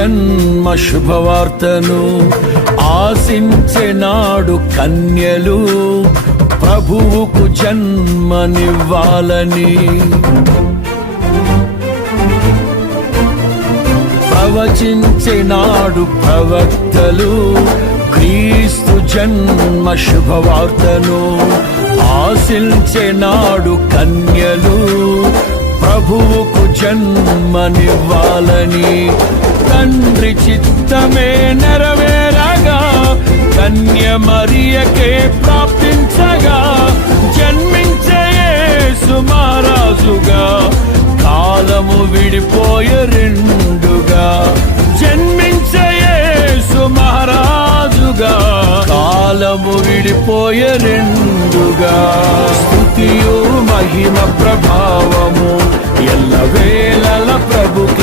జన్మ శుభవార్తను ఆశించెనాడు కన్యలు ప్రభువుకు జన్మనివ్వాలని. ప్రవచించెనాడు ప్రవక్తలు క్రీస్తు జన్మ శుభవార్తను ఆశించెనాడు కన్యలు ప్రభువుకు జన్మనివ్వాలని. తండ్రి చిత్తమే నెరవేరగా కన్య మరియకే ప్రాప్తించగా జన్మించే యేసు మహారాజుగా కాలము విడిపోయే రెండుగా. జన్మించే యేసు మహారాజుగా కాలము విడిపోయే రెండుగా. స్తుతియు మహిమ ప్రభావము ఎల్లవేళల ప్రభుకే